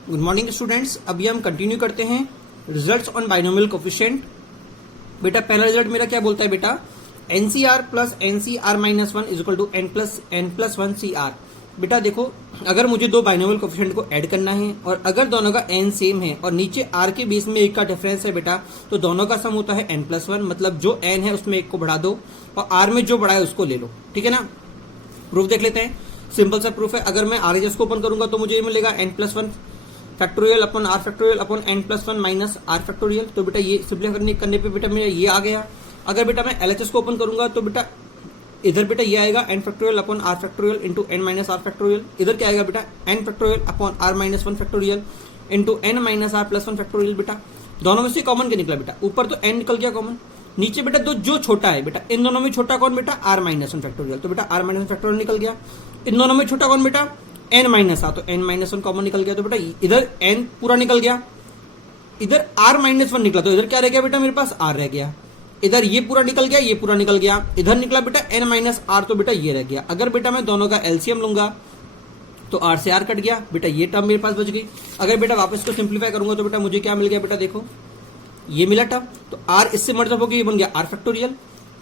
Good morning students. अभी हम continue करते हैं रिजल्ट्स ऑन बाइनोमियल कोफिशिएंट। बेटा पहला रिजल्ट मेरा क्या बोलता है बेटा, NCR plus NCR minus one is equal to N plus one C R. बेटा देखो, अगर मुझे दो बाइनोमियल कोफिशिएंट को ऐड करना है और अगर दोनों का एन सेम है और नीचे आर के बीच में एक का डिफरेंस है बेटा, तो दोनों का सम होता है एन प्लस वन। मतलब जो एन है उसमें एक को बढ़ा दो और आर में जो बढ़ा है उसको ले लो। ठीक है ना। प्रूफ देख लेते हैं। सिंपल सा प्रूफ है। अगर मैं आर एच को ओपन करूंगा तो मुझे मिलेगा N plus one factorial upon R factorial upon N plus one minus R factorial. तो बेटा ये सिंपलीफाई करने पे बेटा मेरा ये आ गया। अगर बेटा मैं एलएचएस को ओपन करूंगा तो बेटा इधर बेटा ये आएगा N factorial upon R factorial into N minus R factorial. इधर क्या आएगा बेटा, N factorial upon R minus one factorial into N minus R plus one factorial. बेटा दोनों में से कॉमन क्या निकला बेटा, ऊपर तो एन निकल गया कॉमन, नीचे बेटा दो जो छोटा है बेटा, इन दोनों में छोटा कौन बेटा, आर माइनस वन फैक्टोरियल। तो बेटा आर माइनस वन फैक्टोरियल निकल गया। इन दोनों में छोटा कौन बेटा, एन माइनस आर, तो एन माइनस वन कॉमन निकल गया। तो बेटा इधर एन पूरा निकल गया, इधर आर माइनस वन निकला, तो इधर क्या रह गया बेटा मेरे पास, आर रह गया। इधर ये पूरा निकल गया, ये पूरा निकल गया, इधर निकला बेटा एन माइनस आर, तो बेटा ये रह गया। अगर बेटा मैं दोनों का एलसीएम लूंगा तो आर से आर कट गया बेटा, ये टर्म मेरे पास बच गई। अगर बेटा वापस को सिंप्लीफाई करूंगा तो बेटा मुझे क्या मिल गया बेटा, देखो ये मिला टर्म, तो आर इससे मर्ज अप होगी, ये बन गया आर फैक्टोरियल।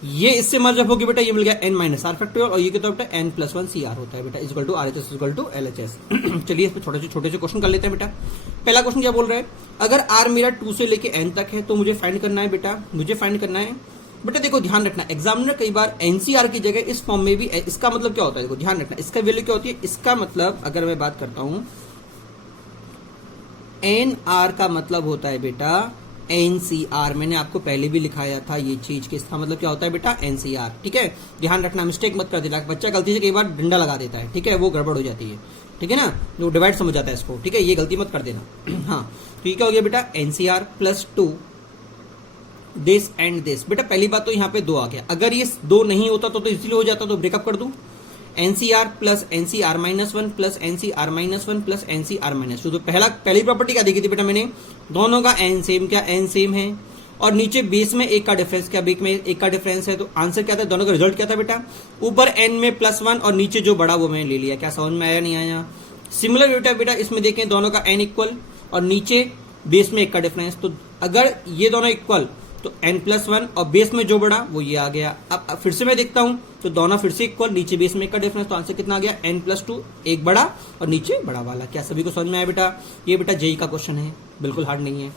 ये इससे मर्ज अप होगी बेटा, ये मिल गया एन माइनस आर फैक्टोरियल, और ये कितना बेटा N plus one C R होता है बेटा, equal to R H S equal to L H S. चलिए इस पे छोटे से क्वेश्चन कर लेते हैं बेटा। पहला क्वेश्चन क्या बोल रहा है, अगर आर मेरा 2 से लेके एन तक है तो मुझे फाइंड करना है बेटा, मुझे फाइंड करना है बेटा। देखो ध्यान रखना, एग्जामिनर कई बार एनसीआर की जगह इस फॉर्म में भी, इसका मतलब क्या होता है, देखो ध्यान रखना, इसका वैल्यू क्या होती है। इसका मतलब अगर मैं बात करता हूं, एन आर का मतलब होता है बेटा एनसीआर। मैंने आपको पहले भी लिखाया था ये चीज कि इसका मतलब क्या होता है बेटा, एनसीआर। ठीक है, ध्यान रखना, मिस्टेक मत कर देना। बच्चा गलती से कई बार डंडा लगा देता है, ठीक है, वो गड़बड़ हो जाती है। ठीक है ना, जो डिवाइड समझ जाता है इसको। ठीक है, ये गलती मत कर देना। हाँ, तो ये क्या हो गया बेटा, NCR plus 2 this and this. बेटा पहली बात तो यहाँ पे 2 आ गया, अगर ये 2 नहीं होता तो इजीली हो जाता, तो ब्रेकअप कर दूं। NCR plus NCR minus one plus NCR minus one plus NCR minus two. तो पहली प्रॉपर्टी क्या देखी थी बेटा मैंने, दोनों का एन सेम, क्या एन सेम है, और नीचे बेस में एक का डिफरेंस, क्या बेस में एक का डिफरेंस है। तो आंसर क्या था, दोनों का रिजल्ट क्या था बेटा, ऊपर एन में प्लस वन और नीचे जो बड़ा वो मैंने ले लिया। क्या समझ में आया, नहीं आया। सिमिलर बेटा इसमें देखें, दोनों का एन इक्वल और नीचे बेस में एक का डिफरेंस। तो अगर ये दोनों इक्वल तो n प्लस वन और बेस में जो बड़ा वो ये आ गया। अब फिर से मैं देखता हूं तो दोनों फिर से इक्वल, नीचे बेस में एक का डिफरेंस, तो आंसर कितना आ गया, n प्लस टू, एक बड़ा और नीचे बड़ा वाला। क्या सभी को समझ में आया बेटा। ये बेटा जेई का क्वेश्चन है, बिल्कुल हार्ड नहीं है।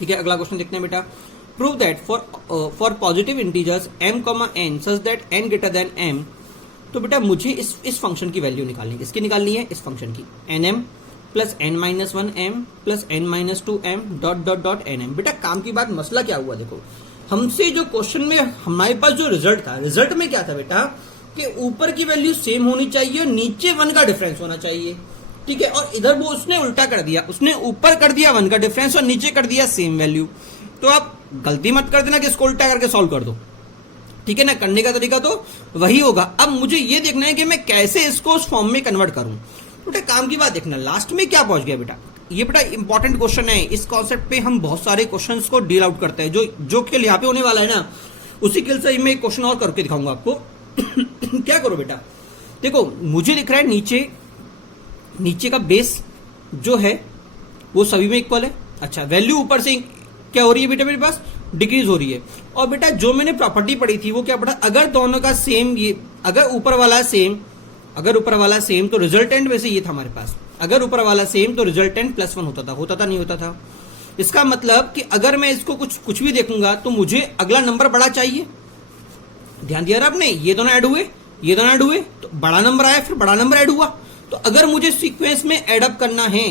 ठीक है, अगला क्वेश्चन देखते हैं बेटा। Prove that for positive integers m, n such that n greater than m। तो बेटा मुझे इस फंक्शन की वैल्यू निकालनी है। इसकी निकालनी है, इस फंक्शन की, nm plus N minus one M plus N minus two M dot dot dot N M. बेटा काम की बात, मसला क्या हुआ, देखो हमसे जो क्वेश्चन में हमारे पास जो रिजल्ट था, रिजल्ट में क्या था बेटा कि ऊपर की वैल्यू सेम होनी चाहिए और नीचे 1 का डिफरेंस होना चाहिए। ठीक है, और इधर वो उसने उल्टा कर दिया, उसने ऊपर कर दिया 1 का डिफरेंस और नीचे कर दिया सेम वैल्यू। तो आप गलती मत कर देना कि इसको उल्टा करके सॉल्व कर दो। ठीक है ना, करने का तरीका तो वही होगा। अब मुझे ये देखना है कि मैं कैसे इसको उस फॉर्म में कन्वर्ट करूं। बेटा काम की बात देखना, लास्ट में क्या पहुंच गया बेटा, ये बेटा इंपॉर्टेंट क्वेश्चन है। इस कॉन्सेप्ट पे हम बहुत सारे क्वेश्चंस को डील आउट करते हैं, जो खेल यहाँ पे होने वाला है ना, उसी खेल से मैं एक क्वेश्चन और करके दिखाऊंगा आपको। क्या करो बेटा, देखो मुझे दिख रहा है नीचे का बेस जो है वो सभी में इक्वल है। अच्छा, वैल्यू ऊपर से क्या हो रही है बेटा, मेरे पास डिक्रीज हो रही है। और बेटा जो मैंने प्रॉपर्टी पढ़ी थी वो क्या पढ़ा, अगर दोनों का सेम, ये अगर ऊपर वाला सेम तो रिजल्टेंट वैसे ये था हमारे पास, अगर ऊपर वाला सेम तो रिजल्टेंट प्लस वन होता था नहीं होता था। इसका मतलब कि अगर मैं इसको कुछ भी देखूंगा तो मुझे अगला नंबर बड़ा चाहिए। ध्यान दिया ना आपने, ये दोनों ऐड हुए तो बड़ा नंबर आया, फिर बड़ा नंबर ऐड हुआ। तो अगर मुझे सीक्वेंस में एड अप करना है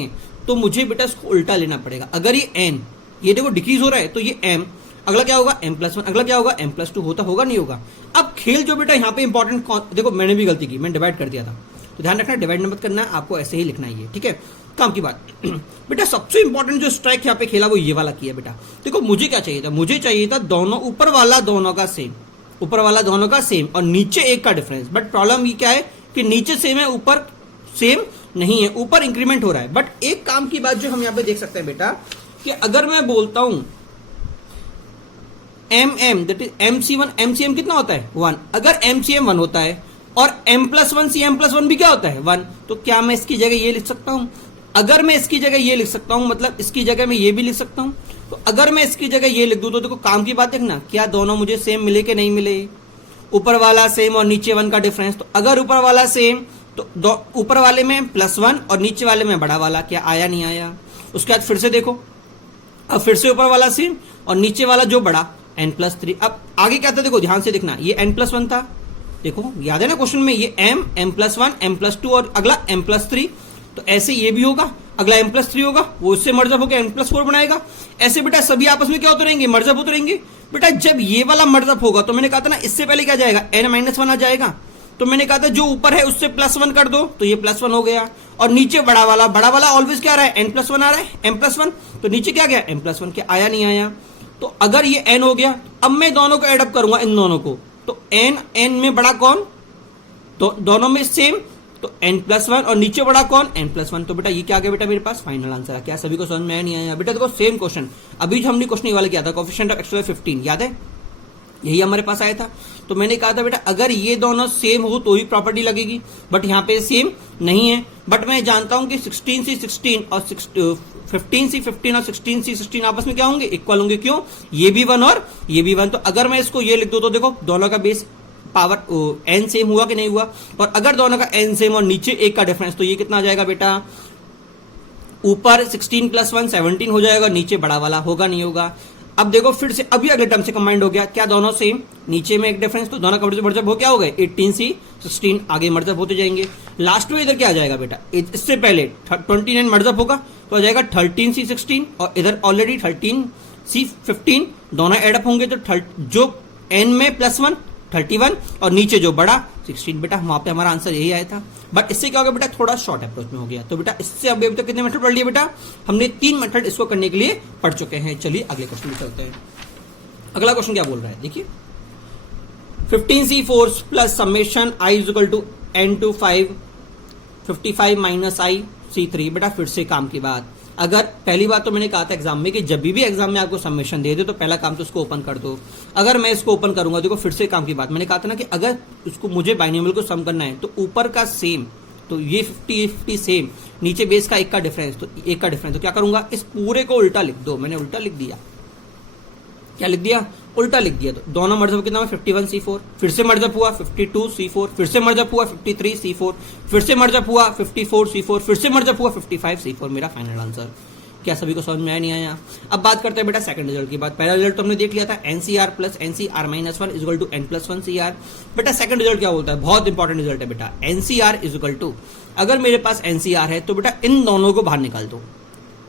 तो मुझे बेटा इसको उल्टा लेना पड़ेगा। अगर ये एन, ये देखो डिक्रीज हो रहा है, तो ये एम, अगला क्या होगा एम प्लस वन, अगला क्या होगा एम प्लस टू, होगा नहीं होगा। अब खेल जो बेटा यहाँ पे इंपॉर्टेंट, देखो मैंने भी गलती की, मैंने डिवाइड कर दिया था, तो ध्यान रखना डिवाइड मत करना, आपको ऐसे ही लिखना है ये। ठीक है, काम की बात। बेटा सबसे इंपॉर्टेंट जो स्ट्राइक यहाँ पे खेला वो ये वाला किया बेटा। देखो मुझे क्या चाहिए था, मुझे चाहिए था दोनों ऊपर वाला दोनों का सेम और नीचे एक का डिफरेंस। बट प्रॉब्लम ये क्या है कि नीचे सेम है, ऊपर सेम नहीं है, ऊपर इंक्रीमेंट हो रहा है। बट एक काम की बात जो हम यहाँ पे देख सकते हैं बेटा, कि अगर मैं बोलता हूं एम दैट इज एमसीएम कितना होता है 1, अगर एमसीएम 1 होता है और m+1 CM+1 भी क्या होता है 1, तो क्या मैं इसकी जगह ये लिख सकता हूं अगर मैं इसकी जगह ये लिख सकता हूं, मतलब इसकी जगह मैं ये भी लिख सकता हूं। तो अगर मैं इसकी जगह ये लिख दूं तो देखो काम की बात देखना, क्या दोनों मुझे सेम मिले कि नहीं मिले, ऊपर वाला सेम और नीचे 1 का डिफरेंस। तो अगर ऊपर वाला सेम तो ऊपर वाले में +1 और नीचे वाले में बड़ा वाला, क्या आया नहीं आया। उसके बाद फिर से देखो, अब फिर से ऊपर वाला सेम और नीचे वाला जो बड़ा n+3। अब आगे क्या था देखो, ध्यान से देखना, ये n+1 था, देखो याद है ना क्वेश्चन में, ये m+1 m+2 और अगला m+3। तो ऐसे ये भी होगा, अगला m+3 होगा, वो इससे मर्जअप होकर n+4 बनाएगा। ऐसे बेटा सभी आपस में क्या होते रहेंगे, मर्जअप होते रहेंगे। बेटा जब ये वाला मर्जअप होगा तो मैंने कहा था ना, इससे पहले क्या जाएगा, n-1 आ जाएगा। तो मैंने कहा था जो ऊपर है उससे +1 कर दो, तो ये +1 हो गया। और नीचे बड़ा वाला ऑलवेज क्या आ रहा है, n+1 आ रहा है, m+1। तो नीचे क्या गया, m+1, क्या आया नहीं आया। तो अगर ये n हो गया, अब मैं दोनों को एडअप करूंगा, इन दोनों को। तो n में बड़ा कौन, तो दोनों में सेम, तो n+1 और नीचे बड़ा कौन, n+1। तो बेटा ये क्या आ गया बेटा मेरे पास फाइनल आंसर। क्या सभी को समझ में आया नहीं आया। बेटा देखो सेम क्वेश्चन अभी जो हमने क्वेश्चन वाला किया था, कोएफिशिएंट ऑफ x 15, याद है, यही हमारे पास आया था। तो मैंने कहा था बेटा अगर ये दोनों सेम हो तो ही प्रॉपर्टी लगेगी, बट यहाँ पे सेम नहीं है। बट मैं जानता हूं कि 16C16 और 15C15 और 16C16 आपस में क्या होंगे, इक्वल होंगे। क्यों, ये भी 1 और ये भी 1। तो अगर मैं इसको ये लिख दूं तो देखो दोनों का बेस पावर n सेम हुआ कि नहीं हुआ। और अगर दोनों का n सेम और नीचे 1 का डिफरेंस, तो ये कितना आ जाएगा बेटा, ऊपर 16 + 1 17 हो जाएगा, नीचे बड़ा वाला होगा नहीं होगा। अब देखो फिर से अभी अगले टर्म से कंबाइंड हो गया, क्या दोनों सेम, नीचे में एक डिफरेंस, तो दोनों का मर्जअप हो क्या हो गए 18C16, आगे मर्जअप होते जाएंगे। लास्ट में इधर क्या आ जाएगा बेटा, इससे पहले 29 मर्जअप होगा तो आ जाएगा 13C16, और इधर ऑलरेडी 13C15, दोनों एडअप होंगे तो जो n में +1 31 और नीचे जो बड़ा 16। बेटा वहां पे हमारा आंसर यही आया था। बट इससे क्या हो गया बेटा, थोड़ा शॉर्ट अप्रोच में हो गया। तो बेटा इससे अभी तक कितने मेथड पढ़ लिए बेटा, हमने 3 मेथड इसको करने के लिए पढ़ चुके हैं। चलिए अगले क्वेश्चन में चलते हैं। अगला क्वेश्चन क्या बोल रहा है देखिए, 15C4 plus summation i = n to 5 55 - i/c3। बेटा फिर से काम की बात, अगर पहली बात तो मैंने कहा था एग्जाम में कि जब भी एग्जाम में आपको समेशन दे दे तो पहला काम तो उसको ओपन कर दो। अगर मैं इसको ओपन करूंगा, देखो फिर से काम की बात, मैंने कहा था ना कि अगर उसको मुझे बाइनोमियल को सम करना है तो ऊपर का सेम, तो ये 50 सेम, नीचे बेस का 1 का डिफरेंस, तो 1 का डिफरेंस। तो क्या करूंगा, इस पूरे को उल्टा लिख दो। मैंने उल्टा लिख दिया, क्या लिख दिया, उल्टा लिख दिया। तो दोनों मर्जअप कितना हुआ 51C4, फिर से मर्जअप हुआ 52C4, फिर से मर्जअप हुआ 53C4, फिर से मर्जअप हुआ 54C4, फिर से मर्जअप हुआ 55C4। मेरा फाइनल आंसर। क्या सभी को समझ में आया नहीं आया। अब बात करते हैं बेटा सेकंड रिजल्ट की बात। पहला रिजल्ट तो हमने देख लिया था NCR plus NCR -1 = n+1 CR। बेटा सेकंड रिजल्ट क्या बोलता है, बहुत इंपॉर्टेंट रिजल्ट है बेटा। NCR = अगर मेरे पास NCR है तो बेटा इन दोनों को बाहर निकाल दो,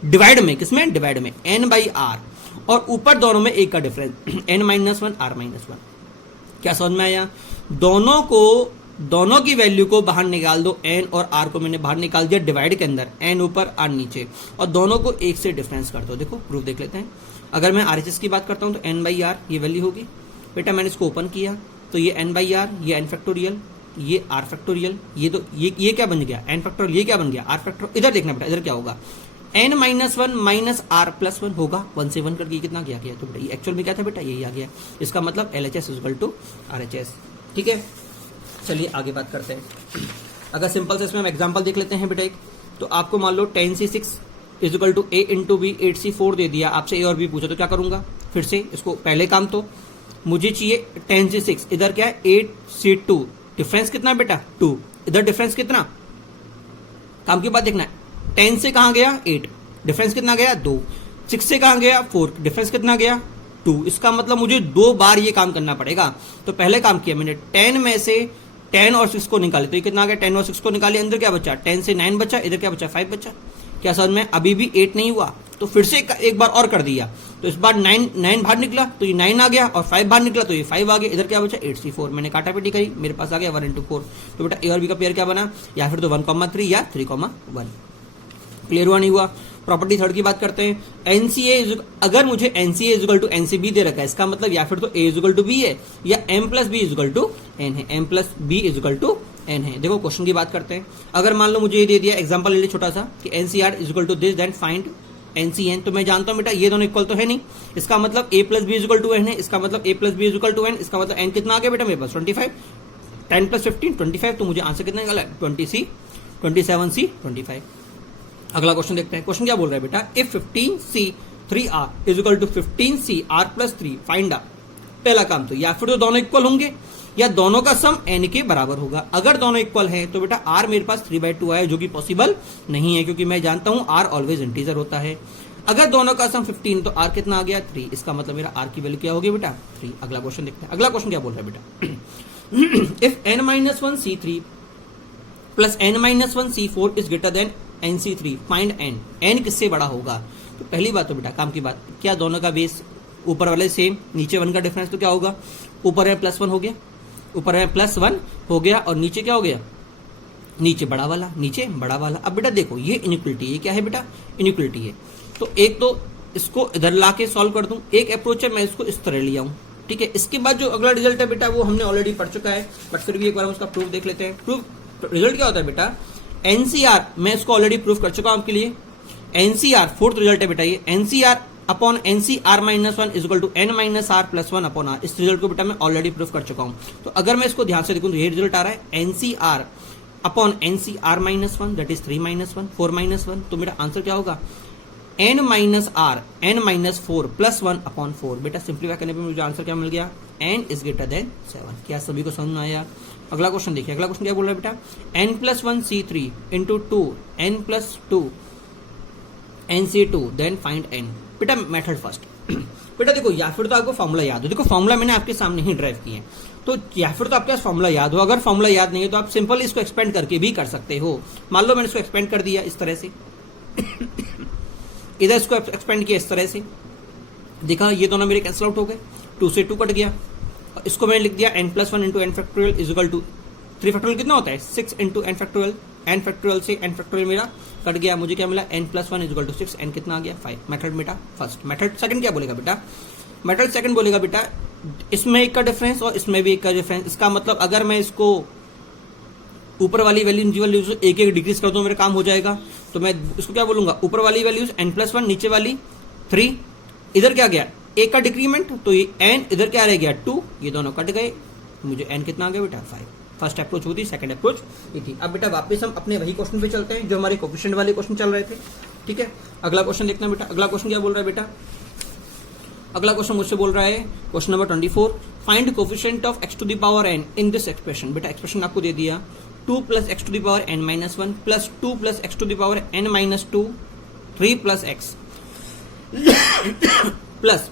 डिवाइड में, किसमें, डिवाइड में n/r, और ऊपर दोनों में 1 का डिफरेंस n-1 r-1। क्या समझ में आया। दोनों की वैल्यू को बाहर निकाल दो, n और r को मैंने बाहर निकाल दिया डिवाइड के अंदर, n ऊपर r नीचे, और दोनों को 1 से डिफरेंस कर दो। देखो प्रूफ देख लेते हैं। अगर मैं RHS की बात करता हूं तो n/r ये वैल्यू होगी। बेटा मैंने इसको ओपन किया तो ये n/r, ये n फैक्टोरियल, ये r फैक्टोरियल, ये तो ये क्या बन गया n फैक्टोरियल, ये क्या बन गया r फैक्टोरियल। इधर देखना बेटा, इधर क्या होगा, n-1 - r+1 होगा, 1 से 1 करके कितना गया, तो बेटा ये एक्चुअल में क्या था बेटा, यही आ गया। इसका मतलब LHS = RHS। ठीक है, चलिए आगे बात करते हैं। अगर सिंपल से इसमें हम एग्जांपल देख लेते हैं बेटा एक, तो आपको मान लो 10C6 = a × b 8C4 दे दिया, आपसे a और b पूछा, तो क्या करूंगा, फिर से इसको पहले काम तो मुझे चाहिए 10C6, इधर क्या है 8C2, डिफरेंस कितना बेटा 2, इधर डिफरेंस कितना, काम की बात देखना है, 10 से कहां गया 8, डिफरेंस कितना गया 2, 6 से कहां गया 4, डिफरेंस कितना गया 2। इसका मतलब मुझे 2 बार ये काम करना पड़ेगा। तो पहले काम किया मैंने 10 में से 10 और 6 को निकाले, तो ये कितना आ गया, 10 और 6 को निकाले, अंदर क्या बचा, 10 से 9 बचा, इधर क्या बचा 5 बचा। क्या समझ में, अभी भी 8 नहीं हुआ, तो फिर से एक बार और कर दिया, तो इस बार 9 बाहर निकला तो ये 9 आ गया, और 5 बाहर निकला तो ये 5 आ गया, इधर क्या बचा 8C4। मैंने काटापीटी करी, मेरे पास आ गया 1 × 4। तो बेटा ए और बी का पेयर क्या बना, या फिर तो 1,3 या 3,1। क्लियर हुआ नहीं हुआ। प्रॉपर्टी थर्ड की बात करते हैं। NCA, अगर मुझे NCA = NCB दे रखा है, इसका मतलब या फिर तो A = B है, या M + B = N है, M + B = N है। देखो क्वेश्चन की बात करते हैं। अगर मान लो मुझे ये दे दिया, एग्जांपल ले ली छोटा सा, कि NCR = this, then find NCN, तो मैं जानता हूं बेटा ये दोनों इक्वल तो है नहीं, इसका मतलब A + B = N है, इसका मतलब A + B = N, इसका मतलब N कितना आ गया बेटा मेरे पास 25, 10 + 15 25, तो मुझे आंसर कितना निकाला 27C 25। अगला क्वेश्चन देखते हैं। क्वेश्चन क्या बोल रहा है बेटा, if 15C3R is equal to 15CR+3 find the. पहला काम तो या फिर तो दोनों इक्वल होंगे या दोनों का सम n के बराबर होगा। अगर दोनों इक्वल है तो बेटा r मेरे पास 3/2 आया, जो कि पॉसिबल नहीं है क्योंकि मैं जानता हूं r ऑलवेज इंटीजर होता है। अगर दोनों का सम 15 तो r कितना आ गया 3, इसका मतलब मेरा r की वैल्यू क्या होगी बेटा 3। अगला क्वेश्चन देखते हैं। अगला क्वेश्चन क्या बोल रहा है बेटा, if n-1c3 plus n-1c4 is greater than nc3 find n किससे बड़ा होगा। तो पहली बात तो बेटा काम की बात, क्या दोनों का बेस ऊपर वाले सेम, नीचे 1 का डिफरेंस, तो क्या होगा, ऊपर है +1 हो गया, ऊपर है +1 हो गया और नीचे क्या हो गया, नीचे बड़ा वाला, नीचे बड़ा वाला। अब बेटा देखो ये इनइक्वलिटी, ये क्या है बेटा इनइक्वलिटी है। तो एक तो इसको इधर ला के सॉल्व कर दूं, एक अप्रोच है मैं इसको इस तरह लिया हूं, ठीक है। इसके बाद जो अगला रिजल्ट है बेटा वो हमने ऑलरेडी पढ़ चुका है, बट फिर भी एक बार हम उसका प्रूफ देख लेते हैं। प्रूफ रिजल्ट क्या होता है बेटा, एनसीआर मैं इसको ऑलरेडी प्रूफ कर चुका हूं आपके लिए। एनसीआर फोर्थ रिजल्ट है बेटा ये, NCR upon NCR-1 is equal to n-r+1 upon r। इस रिजल्ट को बेटा मैं ऑलरेडी प्रूफ कर चुका हूं। तो अगर मैं इसको ध्यान से देखूं तो ये रिजल्ट आ रहा है NCR upon NCR-1 that is 3-1 4-1। तो मेरा आंसर क्या होगा n-4 प्लस 1 अपॉन 4। बेटा सिंप्लीफाई करने पे मुझे आंसर क्या मिल गया, n इज ग्रेटर देन 7। क्या सभी को समझ में आया। अगला क्वेश्चन देखिए। अगला क्वेश्चन क्या बोल रहा है बेटा, n+1c3 into 2 n+2 nc2 then find n। बेटा मेथड फर्स्ट बेटा देखो, या फिर तो आपको फॉर्मूला याद हो, देखो फॉर्मूला मैंने आपके सामने ही ड्राइव किए, तो या फिर तो आपके पास फॉर्मूला याद हो। अगर फॉर्मूला याद नहीं है तो आप सिंपल इसको एक्सपेंड करके भी कर सकते हो। मान लो मैंने इसको एक्सपेंड कर दिया इस तरह से इधर इसको एक्सपेंड किया इस तरह से, देखा ये दोनों मेरे कैंसिल आउट हो गए, 2 से 2 कट गया। और इसको मैंने लिख दिया n+1 into n factorial is equal to 3 factorial कितना होता है 6 into n factorial, n factorial से n फैक्टोरियल मेरा कट गया, मुझे क्या मिला n+1 is equal to 6, n कितना आ गया 5। मेथड बेटा फर्स्ट। मेथड सेकंड क्या बोलेगा बेटा, मेथड सेकंड बोलेगा बेटा इसमें एक का डिफरेंस और इसमें भी एक का डिफरेंस। इसका मतलब अगर मैं इसको ऊपर वाली वैल्यू नीचे वाली वैल्यू एक एक डिक्रीज कर दूं मेरा काम हो जाएगा। तो मैं इसको क्या बोलूंगा, ऊपर वाली वैल्यूज n+1 नीचे वाली 3, इधर क्या गया एक का डिक्रीमेंट, तो ये n इधर क्या रह गया 2, ये दोनों कट गए, मुझे n कितना आ गया बेटा 5। फर्स्ट अप्रोच होती, सेकंड अप्रोच ये थी। अब बेटा वापस हम अपने वही क्वेश्चन पे चलते हैं जो हमारे कोफिशिएंट वाले क्वेश्चन चल रहे थे, ठीक है। अगला क्वेश्चन देखते हैं बेटा। अगला क्वेश्चन क्या बोल रहा है बेटा, अगला क्वेश्चन मुझसे बोल रहा है question number 24, find coefficient of x to the power n in this expression. बेटा एक्सप्रेशन आपको दे दिया 2 plus x to the power n-1 plus 2 plus x to the power n-2 3 plus x plus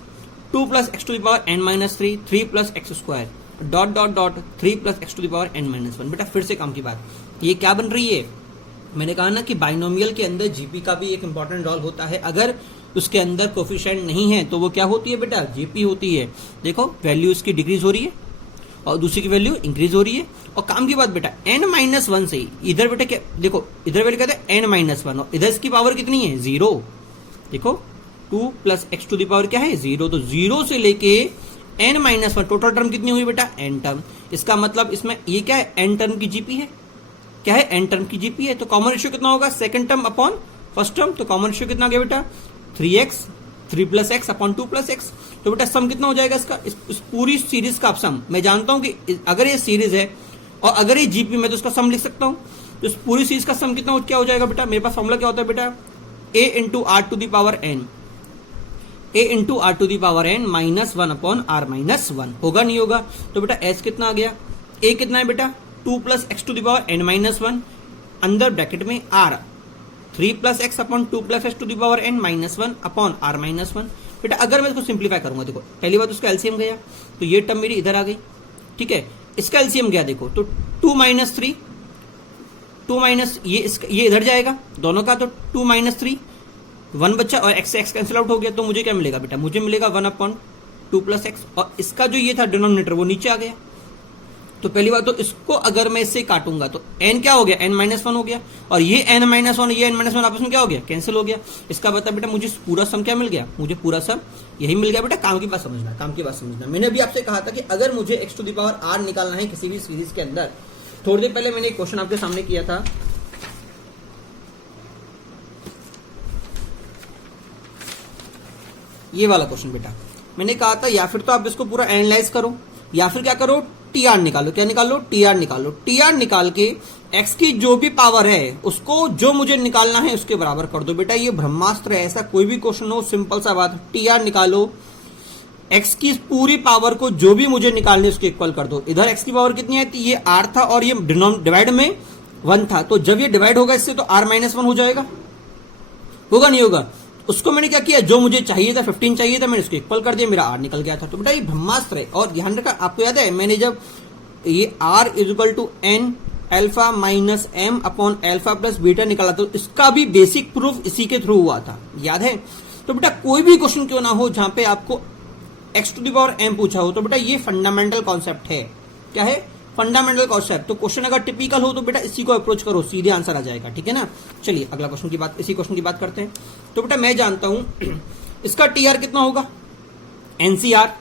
2 plus x to the power n-3 3 plus x square dot dot dot 3 plus x to the power n-1। बेटा फिर से काम की बात, ये क्या बन रही है, मैंने कहा ना कि बाइनोमियल के अंदर जीपी का भी एक इंपॉर्टेंट रोल होता है। अगर उसके अंदर कोफिशिएंट नहीं है तो वो क्या होती है बेटा जीपी होती है। देखो वैल्यू इसकी डिक्रीज हो रही है और दूसरी की वैल्यू इंक्रीज हो रही है। और काम की बात बेटा n-1 से इधर बेटा क्या, देखो इधर वैल्यू कहते हैं n-1 और इधर इसकी पावर कितनी है 0। देखो 2 plus x to the power क्या है 0, तो 0 से लेके n-1 टोटल टर्म कितनी हुई बेटा n टर्म। इसका मतलब इसमें ये क्या है n टर्म की जीपी है, क्या है n टर्म की जीपी है। तो कॉमन रेशियो कितना होगा second term upon first term, तो कॉमन रेशियो कितना आ गया बेटा 3x 3 plus X upon 2 plus x. तो बेटा सम कितना हो जाएगा इसका, इस पूरी सीरीज का सम। मैं जानता हूं कि अगर ये सीरीज है और अगर ये जीपी में तो उसका सम लिख सकता हूं। तो इस पूरी सीरीज का सम कितना क्या हो जाएगा बेटा, मेरे पास फॉर्मूला क्या होता है बेटा a into R to the power n, a into R to the power n -1 upon r -1। होगा नहीं होगा, तो बेटा s कितना आ गया, a कितना है बेटा 2 plus x to the power n-1 अंदर ब्रैकेट में r 3 plus X upon 2 plus x to the power n-1 upon r -1। बेटा अगर मैं इसको सिंप्लीफाई करूंगा, देखो पहली बात उसका एलसीएम गया तो ये टर्म मेरी इधर आ गई, ठीक है। इसका एलसीएम गया देखो तो 2 माइनस 3 2 माइनस ये इधर जाएगा दोनों का, तो 2 माइनस 3 1 बच्चा और एक्स एक्स कैंसिल आउट हो गया। तो मुझे क्या मिलेगा बेटा, मुझे मिलेगा 1 अपॉन 2 प्लस एक्स और इसका जो ये था डिनोमिनेटर वो नीचे आ गया। तो पहली बात तो इसको अगर मैं इससे काटूंगा तो n क्या हो गया n-1 हो गया और ये n-1 ये n-1 आपस में क्या हो गया कैंसिल हो गया। इसका मतलब बेटा मुझे पूरा सम क्या मिल गया, मुझे पूरा सम यही मिल गया। बेटा काम की बात समझना, काम की बात समझना। मैंने भी आपसे कहा था कि अगर मुझे x to the power r निकालना है किसी भी सीरीज के अंदर, थोड़ी देर पहले मैंने एक क्वेश्चन आपके सामने किया था, ये वाला क्वेश्चन बेटा मैंने कहा था या फिर तो आप इसको पूरा एनालाइज करो या फिर क्या करो टी आर निकालो। क्या निकालो? टी आर निकालो। टी आर निकाल के एक्स की जो भी पावर है उसको जो मुझे निकालना है उसके बराबर कर दो। बेटा ये ब्रह्मास्त्र है, ऐसा कोई भी क्वेश्चन हो सिंपल सा बात, टी आर निकालो, एक्स की पूरी पावर को जो भी मुझे निकालने उसके इक्वल कर दो। इधर एक्स की पावर कितनी है? ये आर था और ये डिवाइड में 1 था, तो जब ये डिवाइड होगा इससे तो आर माइनस 1 हो जाएगा, होगा नहीं होगा? उसको मैंने क्या किया, जो मुझे चाहिए था 15 चाहिए था, मैंने उसको इक्वल कर दिया, मेरा आर निकल गया था। तो बेटा ये ब्रह्मास्त्र है। और ध्यान रखा, आपको याद है मैंने जब ये R is equal to N alpha minus M upon alpha plus beta निकाला, तो इसका भी बेसिक प्रूफ इसी के थ्रू हुआ था, याद है? तो बेटा कोई भी क्वेश्चन क्यों ना हो जहां पे आपको X to the power M पूछा हो, तो बेटा ये फंडामेंटल कॉन्सेप्ट है। क्या है? Fundamental concept. तो क्वेश्चन अगर टिपिकल हो तो बेटा इसी को अप्रोच करो, सीधे आंसर आ जाएगा, ठीक है ना? चलिए अगला क्वेश्चन की बात, इसी क्वेश्चन की बात करते हैं। तो बेटा मैं जानता हूं इसका टी आर कितना होगा? NCr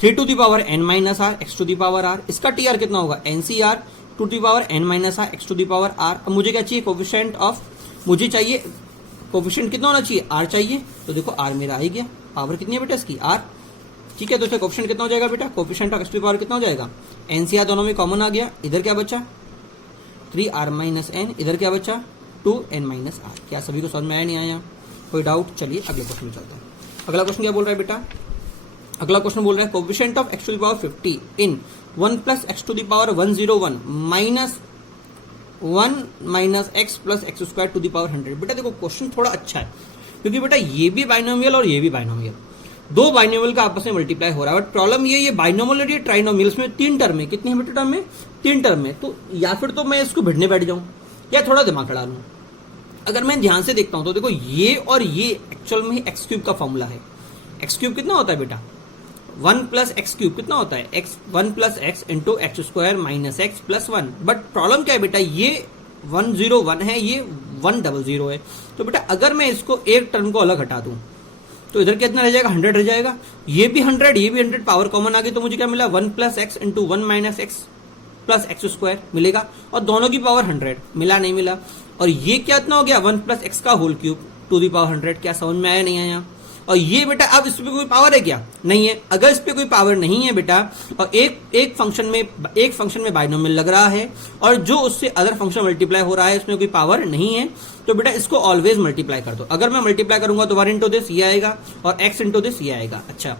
3 to the power n minus r x to the power r. इसका टी आर कितना होगा? NCr 2 to the power n minus r x to the power r. अब मुझे क्या चाहिए? कोफिशिएंट ऑफ, मुझे चाहिए कोफिशिएंट कितना होना चाहिए? आर चाहिए। तो देखो आर मेरा आ ही गया, पावर कितनी है बेटा इसकी? आर, ठीक है। तो इसका कोफिशिएंट कितना हो जाएगा बेटा? Coefficient of x to the power कितना हो जाएगा? एनसीआर दोनों में कॉमन आ गया, इधर क्या बचा? 3r माइनस एन, इधर क्या बचा? 2n minus are. क्या सभी को समझ में आया नहीं आया? कोई डाउट? चलिए अगले क्वेश्चन में चलते हैं। अगला क्वेश्चन क्या बोल रहा है बेटा? अगला क्वेश्चन बोल रहा है coefficient of x to the power 50 in 1 plus x to the power 101 minus 1 minus x plus x square to the power 100। बेटा देखो क्वेश्चन थोड़ा अच्छा है, क्योंकि बेटा ये भी बाइनोमियल और ये भी बाइनोमियल, दो बाइनोमियल का आपस में मल्टीप्लाई हो रहा है। बट प्रॉब्लम ये बाइनोमियल और ये ट्राइनोमियल, इसमें 3 टर्म है। कितनी है बेटा टर्म में? 3 टर्म है। तो या फिर तो मैं इसको भिड़ने बैठ जाऊं या थोड़ा दिमाग लड़ा लूं। अगर मैं ध्यान से देखता हूं तो देखो ये और ये एक्चुअल में एक्स क्यूब का फॉर्मूला है। एक्स क्यूब कितना होता है बेटा? 1 प्लस एक्स क्यूब कितना होता है? X 1 plus x into x square minus x plus 1। But problem क्या है बेटा? ये 101 है, ये 100 है। तो बेटा अगर मैं इसको एक टर्म को अलग हटा दूं तो इधर कितना रह जाएगा? 100 रह जाएगा। ये भी 100, ये भी 100, पावर कॉमन आ गई, तो मुझे क्या मिला? 1 plus x into 1 minus x plus x square मिलेगा। और दोनों की पावर 100 मिला नहीं मिला। और ये क्या इतना हो गया? 1 प्लस एक्स का whole cube to the power 100। क्या समझ में आया नहीं आया? और ये बेटा अब इस पे कोई पावर है क्या? नहीं है। अगर इस पे कोई पावर नहीं है बेटा, और एक फंक्शन में बाइनोमियल लग रहा है और जो उससे अदर फंक्शन मल्टीप्लाई हो रहा है उसमें कोई पावर नहीं है, तो बेटा इसको ऑलवेज मल्टीप्लाई कर दो। अगर मैं मल्टीप्लाई करूंगा तो 1 इंटू दिस ये आएगा और x इंटू दिस ये आएगा। अच्छा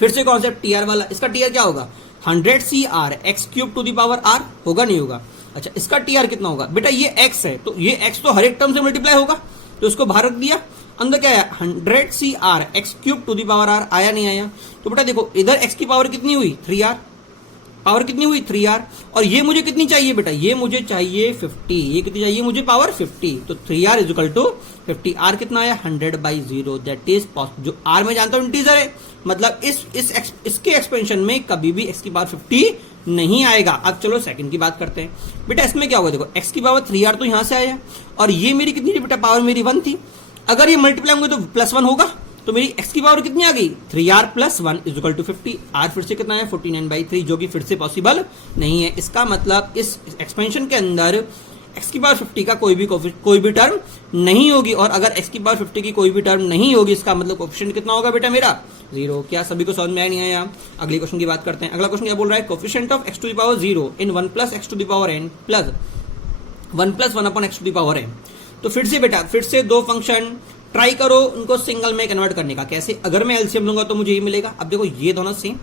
फिर से कॉन्सेप्ट टीआर वाला, इसका टीआर क्या होगा? 100 CR x cube to the power r, होगा नहीं होगा? अच्छा इसका टीआर कितना होगा? बेटा ये x है, तो ये x तो हर एक टर्म से मल्टीप्लाई होगा, तो उसको बाहर रख दिया। अंदर क्या है? 100 CR x cube to the power r. आया नहीं आया? तो बेटा देखो इधर x की पावर कितनी हुई? 3r। पावर कितनी हुई? 3r। और ये मुझे कितनी चाहिए बेटा? ये मुझे चाहिए 50। ये कितनी चाहिए मुझे? पावर 50। तो 3r is equal to 50। r कितना आया? 100/0। दैट इज जो r में जानता हूं इंटीजर है, मतलब इसके एक्सपेंशन में कभी भी x की पावर 50 नहीं आएगा। अब चलो सेकंड की बात करते हैं। बेटा इसमें क्या होगा? देखो x की पावर 3r तो यहां से आया और ये मेरी कितनी थी बेटा? पावर मेरी 1 थी। अगर ये मल्टीप्लाई होंगे तो +1 होगा, तो मेरी x की पावर कितनी आ गई? 3r + 1 is equal to 50। r फिर से कितना है? 49/3, जो कि फिर से पॉसिबल नहीं है। इसका मतलब इस एक्सपेंशन के अंदर x की पावर 50 का कोई भी टर्म नहीं होगी। और अगर x की पावर 50 की कोई भी टर्म नहीं होगी, इसका मतलब कोफिशिएंट कितना होगा बेटा मेरा? 0। क्या सभी को समझ में आया नहीं आया? अगले क्वेश्चन की बात करते हैं। अगला क्वेश्चन क्या बोल रहा है? Coefficient of x to the power 0 in 1 plus x to the power n plus 1 plus 1 upon x to the power n। तो फिर से बेटा फिर से दो फंक्शन ट्राई करो उनको सिंगल में कन्वर्ट करने का। कैसे? अगर मैं एलसीएम लूंगा तो मुझे ये मिलेगा। अब देखो ये दोनों सेम,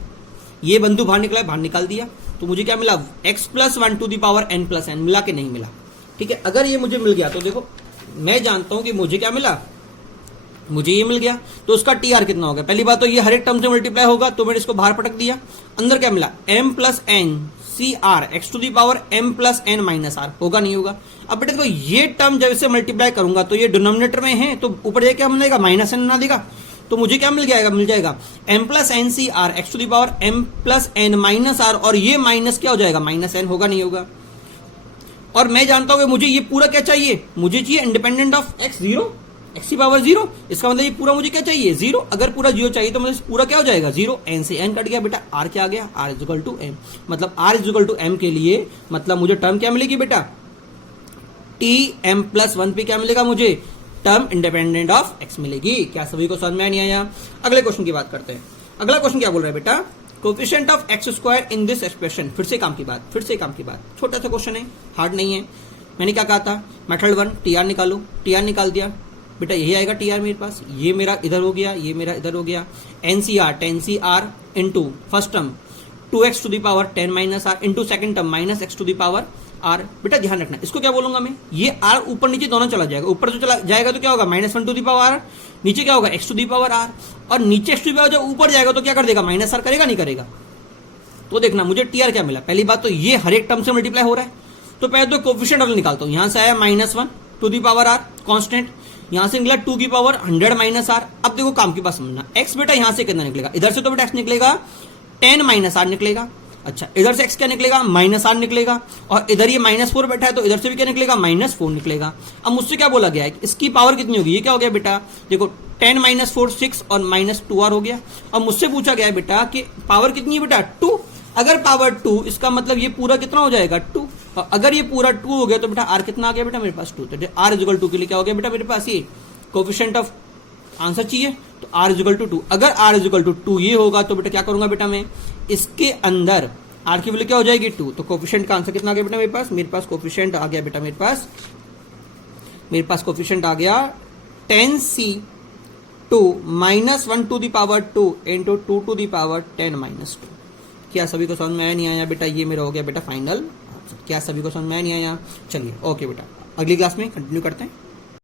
ये बंधु बाहर निकला, बाहर निकाल दिया, तो मुझे क्या मिला? x + 1 to the power n + n। मिला कि नहीं मिला? ठीक है। अगर ये मुझे मिल गया तो देखो मैं जानता हूं कि मुझे क्या मिला? मुझे ये मिल गया। तो उसका टीआर कितना होगा? पहली बात तो ये हर एक टर्म से मल्टीप्लाई होगा, तो मैंने इसको बाहर पटक दिया। अंदर क्या मिला? m + n CR x to the power m + n - r, होगा नहीं होगा? अब बेटा देखो ये टर्म जब इसे मल्टीप्लाई करूंगा तो ये डिनोमिनेटर में है, तो ऊपर जाके क्या बनेगा? -n बना देगा। तो मुझे क्या मिल जाएगा? m + n CR x to the power m + n - r, और ये माइनस क्या हो जाएगा? -n, होगा नहीं होगा? और मैं जानता हूं कि मुझे ये पूरा क्या चाहिए? मुझे चाहिए इंडिपेंडेंट ऑफ x 0, x की पावर 0। इसका मतलब ये पूरा मुझे क्या चाहिए? 0। अगर पूरा 0 चाहिए तो मतलब पूरा क्या हो जाएगा? 0। n से n कट गया बेटा, r क्या आ गया? r is equal to m। मतलब r is equal to m के लिए मतलब मुझे टर्म क्या मिलेगी बेटा? t m + 1 पे क्या मिलेगा मुझे? टर्म इंडिपेंडेंट ऑफ x मिलेगी। क्या सभी को समझ में नहीं आया? अगले क्वेश्चन की बात करते हैं। अगला क्वेश्चन क्या बोल रहा है बेटा? Coefficient of x square in this expression, फिर से काम की बात, छोटा सा क्वेश्चन है, हार्ड नहीं है। मैंने क्या कहा था, मेथड 1 टीआर निकालो, टीआर निकाल दिया बेटा, यही आएगा टीआर मेरे पास, ये मेरा इधर हो गया, ये मेरा इधर हो गया। NCr, ten C r into first term 2x to the power 10 minus r into second term minus x to the power r. बेटा ध्यान रखना, इसको क्या बोलूंगा मैं, ये आर ऊपर नीचे दोनों चला जाएगा, ऊपर जो चला जाएगा तो क्या होगा -1 टू द पावर आर, नीचे क्या होगा x to the power r, और नीचे x टू द पावर जब ऊपर जाएगा तो क्या कर देगा, माइनस आर करेगा नहीं करेगा। तो देखना मुझे टीआर क्या मिला, पहली बात तो ये हर एक टर्म से मल्टीप्लाई हो रहा है, तो पहले तो कोफिशिएंट वाला निकालता हूं। यहां से आया -1 to the power r constant, यहां से निकला 2 की पावर 100 माइनस आर। अब देखो काम की बात समझना, x बेटा यहां से कितना निकलेगा, इधर से तो बेटा x निकलेगा 10 माइनस आर निकलेगा। अच्छा इधर से x क्या निकलेगा, माइनस आर निकलेगा, और इधर ये -4 बैठा है तो इधर से भी क्या निकलेगा, -4 निकलेगा। अब मुझसे क्या बोला गया है, इसकी पावर कितनी होगी, ये क्या हो गया बेटा, देखो 10 - 4 6 और -2r हो गया। अब मुझसे पूछा गया है बेटा कि पावर कितनी है बेटा, 2। अगर पावर 2, इसका मतलब ये पूरा कितना हो जाएगा, 2, और अगर ये पूरा 2 हो गया तो बेटा r कितना आ गया बेटा मेरे पास, 2। तो r इक्वल 2 के लिए क्या हो गया बेटा मेरे पास, ये कोफिशिएंट ऑफ आंसर चाहिए तो r इक्वल टू 2। अगर r इक्वल टू 2 ये होगा तो बेटा क्या करूंगा बेटा मैं, इसके अंदर r की वैल्यू क्या हो जाएगी, 2। तो कोफिशिएंट का आंसर कितना आ गया बेटा मेरे पास कोफिशिएंट आ गया बेटा मेरे पास कोफिशिएंट आ गया 10c2 -1 to the power 2 into 2 to the power 10 -2। क्या सभी को समझ में आया नहीं आया बेटा, ये मेरा हो गया बेटा फाइनल। क्या सभी को समझ में आया नहीं आया, चलिए ओके बेटा, अगली क्लास में कंटिन्यू करते हैं।